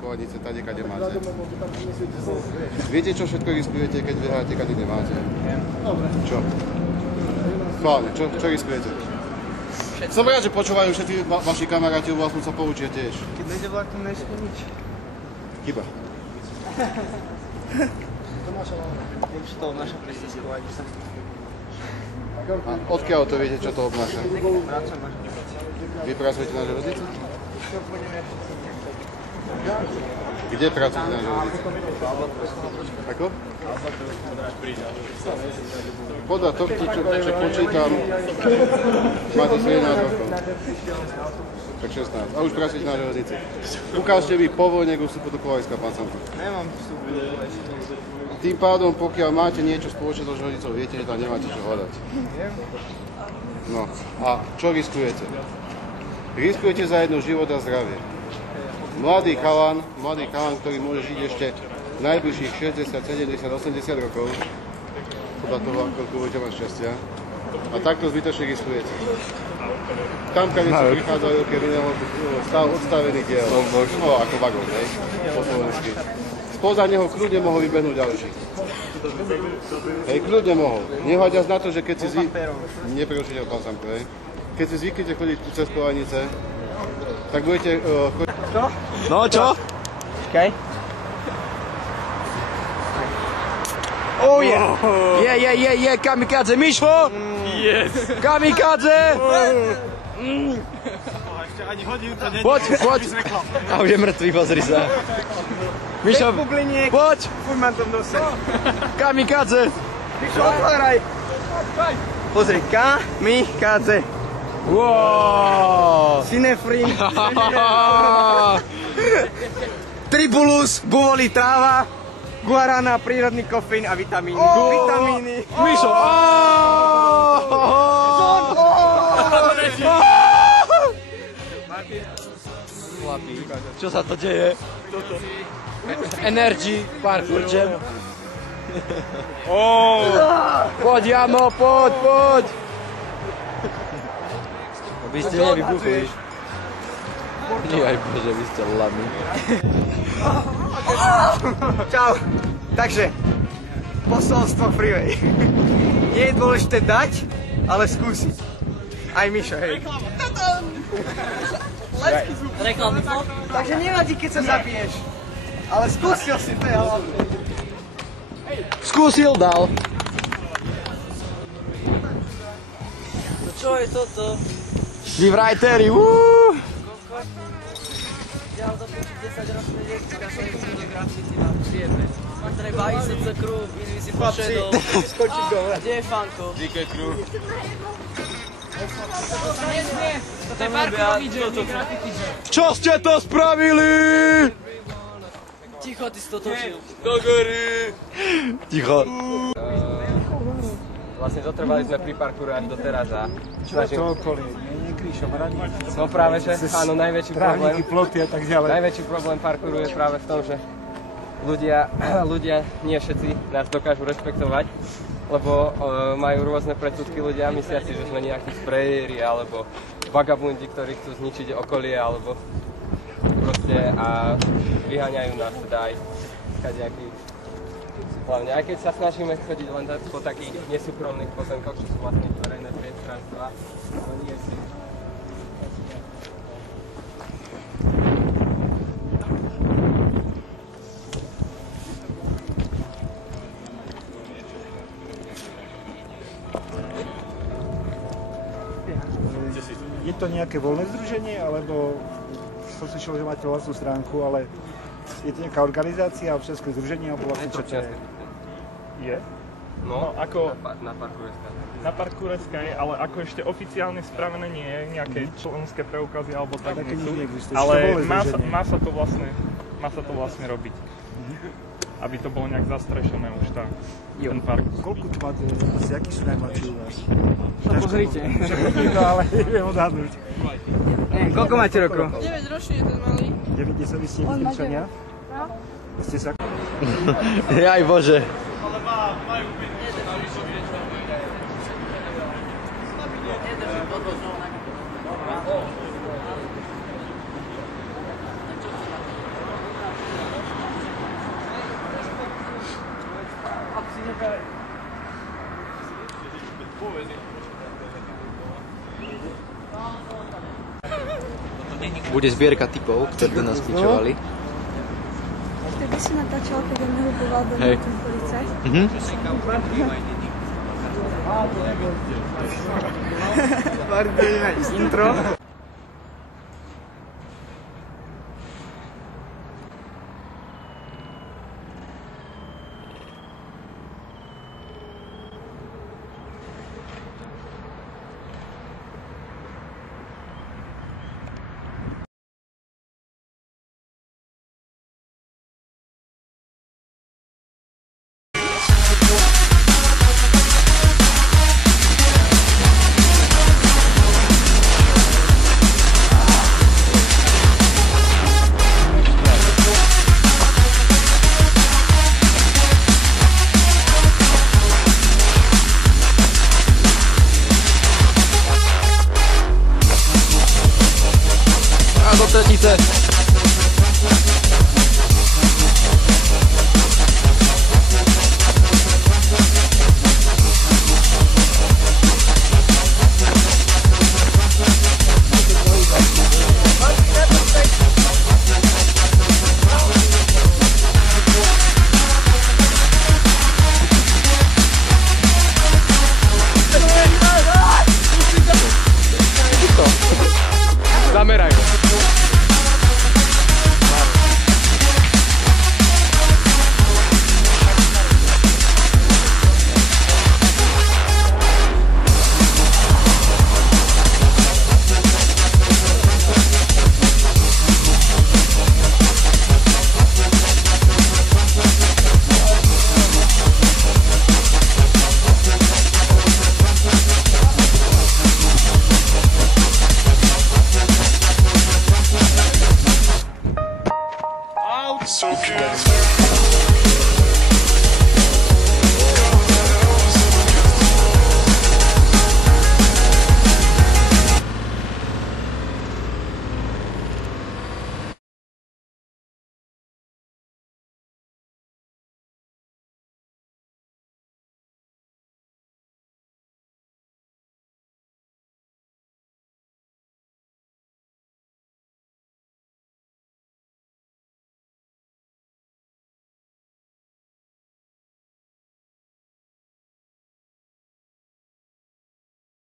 kovanice, tady, kade máte. Viete, čo všetko riskujete, keď beháte, kade nemáte? Čo? Chválne, čo riskujete? Som rád, že počúvajú všetci vaši kamaráti, lebo vlastne sa poučia tiež. Keď nejde vlak, to nejde nič. Chyba. Už to obnáša pristeskovanie sa. A odkiaľ to viete, čo to obnáša? Práca na železnici. Vy pracujete na železnici? Kde pracujete na železnici? Ako? Podľa tohto, čo počítam, máte 17 rokov. Tak 16. A už pracujete na železnici. Ukážte mi povolenie k vstupu do Kovajska, pán Samko. Nemám vstup do Kovajska. Tým pádom, pokiaľ máte niečo spoločné so železnicou, viete, že tam nemáte čo hľadať. No, a čo riskujete? Riskujete za jedno život a zdravie. Mladý chalan, ktorý môže žiť ešte najbližších 60, 70, 80 rokov, podľa toho, koľko budete mať šťastia, a takto zbytočne riskujete. Tam, keď sa prichádzajú okrem iného stav odstavených diel, no ako vagón, hej, po slovensky. Spoza neho kľudne mohol vybehnúť ďalší. Hej, kľudne mohol. Nehľadiac na to, že keď si neprerušite pán Samko, hej. Keď si zvyknete chodiť cez Kovanice, tak budete chodiť... Čo? No, čo? Počkaj. Oh yeah, kamikadze, Mišo! Yes! Kamikadze! Ešte ani hodinu to není. Poď! A už je mŕtvý, pozri sa. Mišo, poď! Fúj, mám tam nose. Kamikadze! Mišo, otváraj! Pozri, kamikadze. Wow! Sinefrín. Tribulus, buvoli tráva, guarana, prírodný kofeín a vitamíny. Vitamíny. Mišo! Čo sa to deje? Energy, parkour jam. Poď, Jamo, poď! Vy ste nevybuchli. Jaj bože, vy ste lami. Čau. Takže, posolstvo Freeway. Nie je dôležité dať, ale skúsiť. Aj Mišo, hej. Reklamný slov? Takže nevadí, keď sa zabiješ. Ale skúsil si, to je hlavné. Skúsil, dal. Čo je toto? Vy vrajteri, Ja to počuť 10 ročné dieťka, sa im bude graffiti na triebe. Treba ísť sa krú, Invisible Shadow. Skočiť dole. Kde je Fanko? Díky crew. To je parkourový jam, nie graffiti jam. čo ste to spravili? Ticho, ty si to točil. Ticho. Vlastne zotrvali sme pri parkouru až doteraz a Čo to okolie? Nie kríšom, radí. no práve, že áno, najväčší problém. Trávniky, ploty a tak ďalej. Najväčší problém parkouru je práve v tom, že ľudia nie všetci nás dokážu rešpektovať, lebo majú rôzne predsudky ľudia, myslia si, že sme nejakí sprejeri alebo vagabundi, ktorí chcú zničiť okolie alebo proste a vyháňajú nás teda aj kadejakých. Hlavne aj keď sa snažíme chodiť len po takých nesúkromných pozemkoch, čo sú vlastne verejné priestranstva, ale nie si. Je to nejaké voľné združenie, alebo som slyšel, že máte vlastnú stránku, ale je to nejaká organizácia, občianske združenie, alebo vlastne čo to je? Je? No, ako na parkour.sk. na parkour.sk je, ale ako ešte oficiálne spravené nie je, nejaké členské preukazy alebo tak Také nie sú. nič neexistuje, Ale ešte voľné združenie. má sa to vlastne robiť. Aby to bolo nejak zastrešené už ten park. Koľko tu máte, asi akí sú najmladší u vás? Pozrite. No, ale neviem odhadnúť. Koľko máte rokov? 9 ročný je ten malý. 90 vy ste Nitrimčania? Ste sa... Jaj bože. Bude zbierka typov, ktorí do nás pičovali. Vtedy si natáčal, keď on nehuboval do Hej. policaj. Intro.